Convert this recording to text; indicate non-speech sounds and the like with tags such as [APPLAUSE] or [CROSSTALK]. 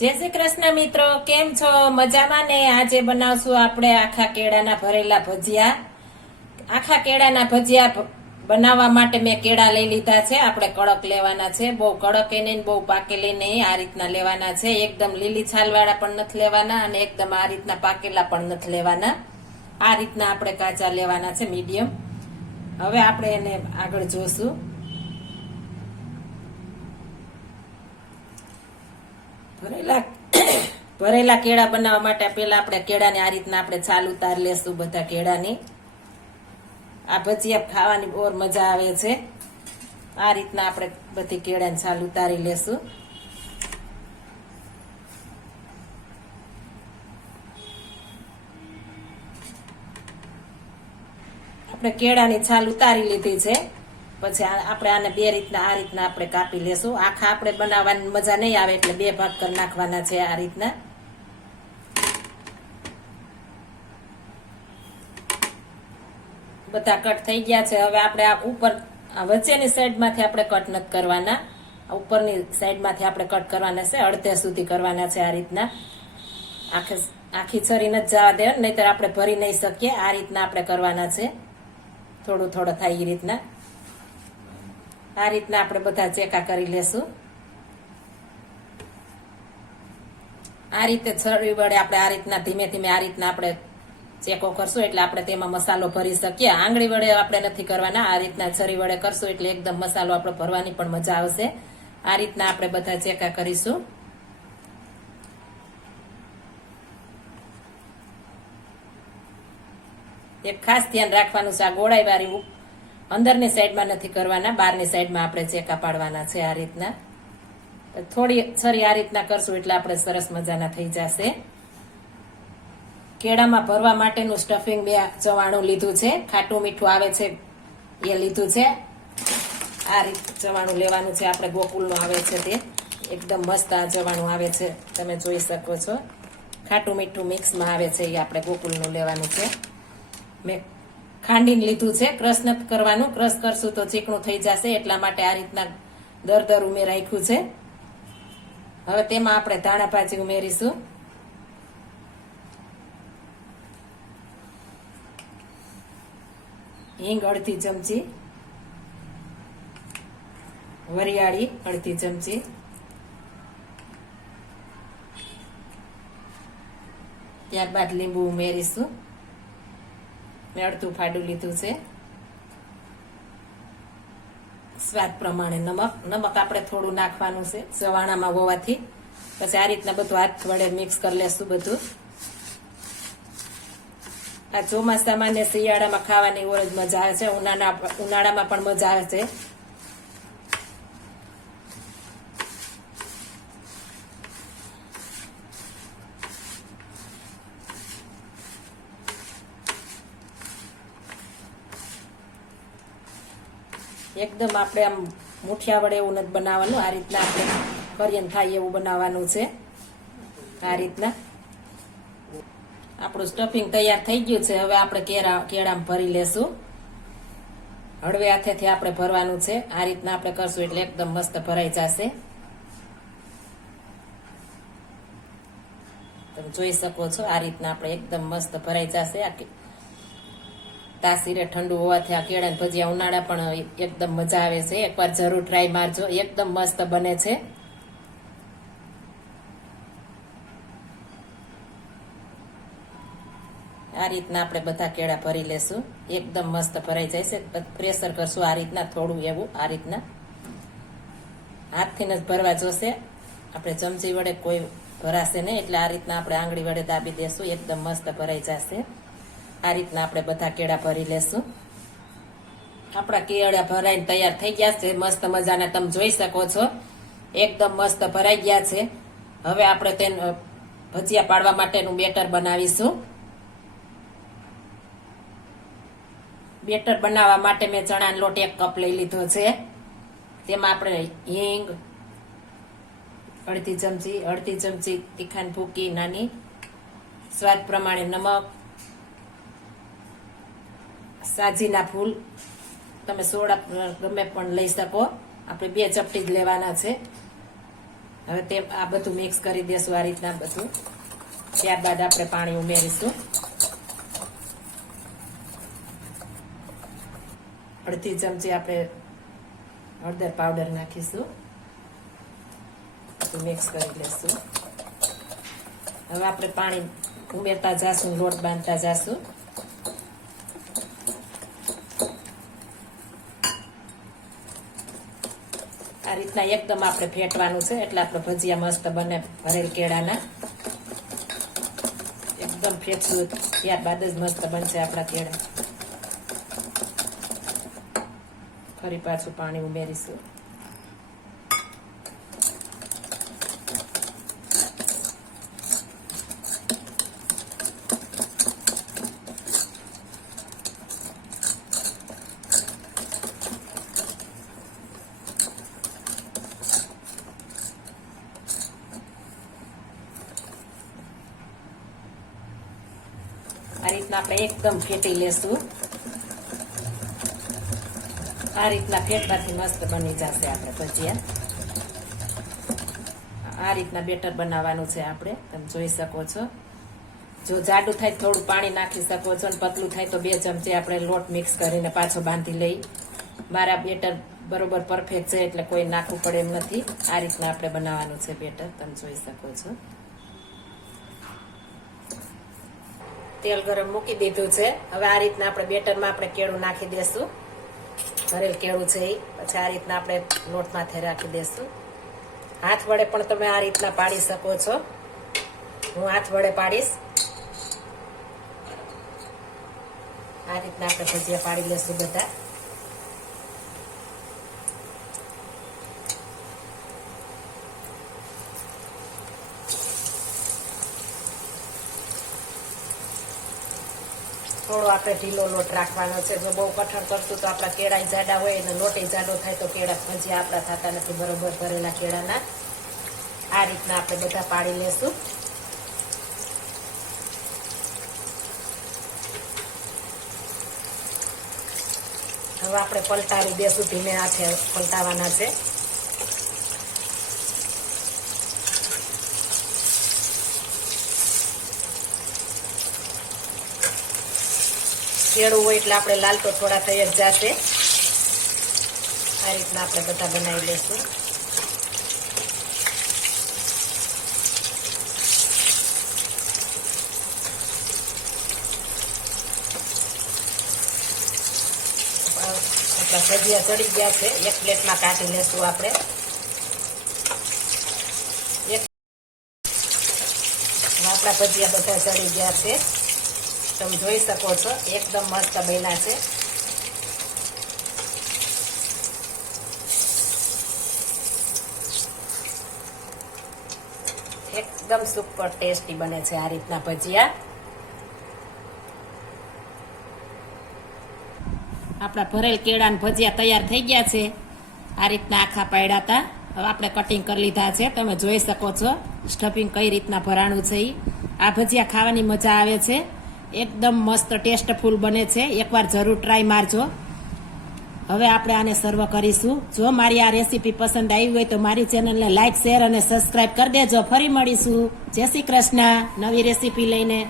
જય શ્રી કૃષ્ણ મિત્રો, કેમ છો? મજામાં ને? આજે બનાવશું આપણે આખા કેળાના ભરેલા ભજીયા. આખા કેળાના ભજીયા બનાવવા માટે મેં કેળા લઈ લીધા છે. આપણે કડક લેવાના છે. બહુ કડક એ નહીં બહુ પાકેલી નહીં. આ રીતના લેવાના છે. એકદમ લીલી છાલવાળા પણ નથી લેવાના અને એકદમ આ રીતના પાકેલા પણ નથી લેવાના. આ રીતના આપણે કાચા લેવાના છે, મીડિયમ. હવે આપણે એને આગળ જોશું. ભરેલા [COUGHS] ભરેલા કેળા બનાવવા માટે પેલા આપણે કેળાને આ રીતના આપણે છાલ ઉતાર લેશું બધા કેળાની. આ ભજીયા ખાવાની બહુ મજા આવે છે. આ રીતના આપણે બધી કેળાની છાલ ઉતારી લેશું. આપણે કેળાની છાલ ઉતારી લીધી છે. પછી આપણે આને બે રીતના આ રીતના આપણે કાપી લેશું. આખા આપણે બનાવવાની મજા નહીં આવે એટલે બે ભાગ કરી નાખવાના છે આ રીતના. બધા કટ થઈ ગયા છે. હવે આપણે આ ઉપર વચ્ચેની સાઈડમાંથી આપણે કટ નથી કરવાના. ઉપરની સાઈડમાંથી આપણે કટ કરવાના છે. અડધે સુધી કરવાના છે આ રીતના. આખે આખી છરી નથી જવા દે નહીતર આપણે ભરી નહીં શકીએ. આ રીતના આપણે કરવાના છે. થોડું થોડું થાય એ રીતના. આ રીતના આપણે બધા ચેકા કરી લેશું. આ રીતે છરી વડે આપણે આ રીતના ધીમે ધીમે આ રીતના આપણે ચેકો કરશું, એટલે આપણે તેમાં મસાલો ભરી શકીએ. આંગળી વડે આપણે નથી કરવાના, આ રીતના છરી વડે કરશું, એટલે એકદમ મસાલો આપણે ભરવાની પણ મજા આવશે. આ રીતના આપણે બધા ચેકા કરીશું. એક ખાસ ધ્યાન રાખવાનું છે, આ ગોળાઈ વાળી અંદરની સાઈડમાં નથી કરવાના, બહારની સાઈડમાં આપણે ચેકા પાડવાના છે આ રીતના. થોડી છરી આ રીતના કરશું એટલે આપણે સરસ મજાના થઈ જશે. કેળામાં ભરવા માટેનું સ્ટફિંગ બે ચવાણું લીધું છે. ખાટું મીઠું આવે છે એ લીધું છે. આ રીત ચવાણું લેવાનું છે, આપણે ગોકુલનું આવે છે તે. એકદમ મસ્ત આ ચવાણું આવે છે, તમે જોઈ શકો છો. ખાટું મીઠું મિક્સમાં આવે છે એ આપણે ગોકુલનું લેવાનું છે. મેં ખાંડીને લીધું છે. ક્રશ કરવાનું. ક્રશ કરશું તો ચીકણું થઈ જશે. એટલા માટે આ રીતના દર દર ઉમેરાખ્યું છે. હવે તેમાં આપણે ધાણા ભાજી ઉમેરીશું. હિંગ અડધી ચમચી. વરિયાળી અડધી ચમચી. ત્યારબાદ લીંબુ ઉમેરીશું. મેં અડધું ફાડું લીધું છે. સ્વાદ પ્રમાણે નમક નમક આપણે થોડું નાખવાનું છે, સવાણામાં હોવાથી. પછી આ રીતના બધું હાથ વડે મિક્સ કરી લેશું બધું. આ ચોમાસામાં ને શિયાળામાં ખાવાની ઓર જ મજા આવે છે ઉનાળા ઉનાળામાં પણ મજા આવે છે. એકદમ આપણે આમ મુઠિયા વડે એવું નથી બનાવવાનું. આ રીતના આપણે કરીએ થાય એવું બનાવવાનું છે. આ રીતના. આપણું સ્ટફિંગ તૈયાર થઈ ગયું છે. હવે આપણે કેળા કેળામાં ભરી લેશું. હળવે હાથેથી આપણે ભરવાનું છે. આ રીતના આપણે કરશું એટલે એકદમ મસ્ત ભરાઈ જશે. તમે જોઈ શકો છો, આ રીતના આપણે એકદમ મસ્ત ભરાઈ જશે. આ તાસીરે ઠંડુ હોવાથી આ કેળા ભજીયા ઉનાળા પણ એકદમ મજા આવે છે. એકવાર જરૂર ટ્રાય મારજો. એકદમ મસ્ત બને છે. આ રીતના આપણે બધા કેળા ભરી લેશું. એકદમ મસ્ત ભરાઈ જાય છે. પ્રેશર કરશું આ રીતના થોડું એવું, આ રીતના. હાથથી જ ભરવા જોશે. આપણે ચમચી વડે કોઈ ભરાશે નહીં. એટલે આ રીતના આપણે આંગળી વડે દાબી દેશું. એકદમ મસ્ત ભરાઈ જશે. આ રીતના આપણે બધા કેળા ભરી લેશું. આપણા કેળા ભરાઈને તૈયાર થઈ ગયા છે. મસ્ત મજાના તમે જોઈ શકો છો. એકદમ મસ્ત ભરાઈ ગયા છે. હવે આપણે તેને ભજીયા પાડવા માટેનું બેટર બનાવીશું. બેટર બનાવવા માટે મેં ચણાનો લોટ એક કપ લઈ લીધો છે. તેમાં આપણે હિંગ, અડધી ચમચી અડધી ચમચી તીખાની ભૂકી નાની, સ્વાદ પ્રમાણે નમક સાજીના ફૂલ તમે સોડા ગમે પણ લઈ શકો. આપણે બે ચપટી જ લેવાના છે. હવે તે આ બધું મિક્સ કરી દેશું, આ રીતના બધું. ત્યારબાદ આપણે પાણી ઉમેરીશું. અડધી ચમચી આપણે હળદર પાવડર નાખીશું. મિક્સ કરી લેશું. હવે આપણે પાણી ઉમેરતા જાશું, લોટ બાંધતા જાશું. રીતના એકદમ આપણે ફેટવાનું છે. એટલે આપણે ભજીયા મસ્ત બને ભરેલ કેળાના. એકદમ ફેટશું ત્યારબાદ જ મસ્ત બનશે આપણા કેળા. ફરી પાછું પાણી ઉમેરીશું. આ રીતના આપણે એકદમ ફેટી લેશું. આ રીતના ફેટવાથી મસ્ત બની જશે આપણે ભજીયા. આ રીતના બેટર બનાવવાનું છે આપણે, તમે જોઈ શકો છો. જો જાડું થાય થોડું પાણી નાખી શકો છો અને પતલું થાય તો બે ચમચી આપણે લોટ મિક્સ કરીને પાછો બાંધી લઈ. મારા બેટર બરોબર પરફેક્ટ છે એટલે કોઈ નાખવું પડે એમ નથી. આ રીતના આપણે બનાવવાનું છે બેટર, તમે જોઈ શકો છો. તેલ ગરમ મૂકી દીધું છે. હવે આ રીતના આપણે બેટરમાં આપણે કેળું નાખી દેશું. ભરેલ કેળું છે એ પછી આ રીતના આપણે લોટમાંથી રાખી દેશું. હાથ વડે પણ તમે આ રીતના પાડી શકો છો. હું હાથ વડે પાડીશ. આ રીતના આપણે ભજીયા પાડી લેશું બધા. થોડો આપણે ઢીલો લોટ રાખવાનો છે. જો બહુ કઠણ કરશું તો આપણા કેળા જાડા હોય અને લોટે જાડો થાય તો કેળા ભજીયા આપણા થતા નથી. બરોબર ભરેલા કેળાના. આ રીતના આપણે બધા પાડી લેશું. હવે આપણે પલટાવી દેશું ધીમે હાથે, પલટાવાના છે. કેળું હોય એટલે આપણે લાલ તો થોડા થઈ જ જશે. આ રીતના આપણે બધા બનાવી લઈશું. આપણા ભજીયા ચડી ગયા છે. એક પ્લેટમાં કાઢી લેશું આપણે. આપણા ભજીયા બધા ચડી ગયા છે. તમે જોઈ શકો છો, એકદમ મસ્ત બન્યા છે. એકદમ સુપર ટેસ્ટી બને છે આ રીતના ભજીયા. આપણા ભરેલ કેળા ભજીયા તૈયાર થઈ ગયા છે. આ રીતના આખા પાડ્યા હતા. હવે આપણે કટિંગ કરી લીધા છે. તમે જોઈ શકો છો સ્ટફિંગ કઈ રીતના ભરાણું છે એ આ ભજીયા ખાવાની મજા આવે છે. એકદમ મસ્ત ટેસ્ટફુલ બને છે. એકવાર જરૂર ટ્રાય મારજો. હવે આપણે આને સર્વ કરીશું. જો મારી આ રેસીપી પસંદ આવી હોય તો મારી ચેનલને લાઇક શેર અને સબસ્ક્રાઇબ કરી દેજો. ફરી મળીશું. જય શ્રી કૃષ્ણ. નવી રેસીપી લઈને.